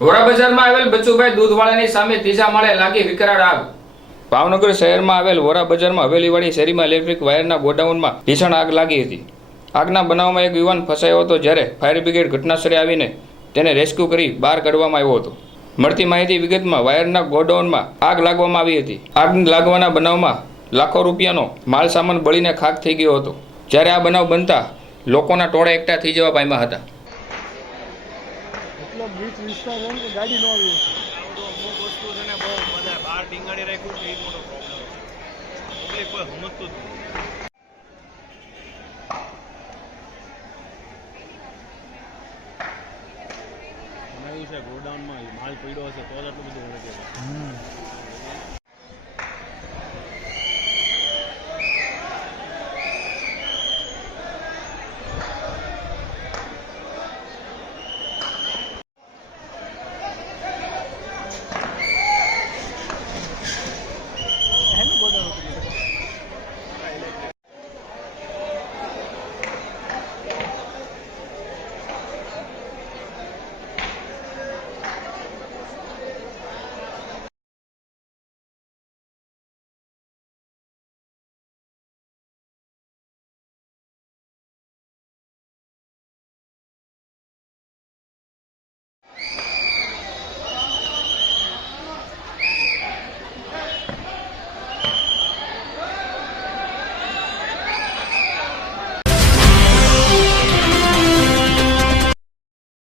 વોરા બજારમાં આવેલ બચુભાઈ દૂધવાળાની સામે ત્રીજા માળે લાગી વિકરાળ આગ। ભાવનગર શહેરમાં આવેલ વોરા બજારમાં હવેલીવાડી શેરીમાં ઇલેક્ટ્રિક વાયરના ગોડાઉનમાં ભીષણ આગ લાગી હતી। આગના બનાવમાં એક યુવાન ફસાયો હતો, જ્યારે ફાયર બ્રિગેડ ઘટનાસ્થળે આવીને તેને રેસ્ક્યુ કરી બહાર કાઢવામાં આવ્યો હતો। મળતી માહિતી વિગતમાં વાયરના ગોડાઉનમાં આગ લાગવામાં આવી હતી। આગ લાગવાના બનાવમાં લાખો રૂપિયાનો માલ સામાન બળીને ખાખ થઈ ગયો હતો, જ્યારે આ બનાવ બનતા લોકોના ટોળા એકઠા થઈ જવા પામ્યા હતા। बीच विस्तार है कि गाड़ी नो આવી તો અમુક વસ્તુ છે ને બહુ બધા બહાર ટીંગાડી રાખ્યું છે, એ મોટો પ્રોબ્લેમ છે। પબ્લિક કોઈ સમજતું જ નથી। બનાવ્યું છે ગોડાઉનમાં માલ પડ્યો હશે તો જ આટલું બધું વળગે।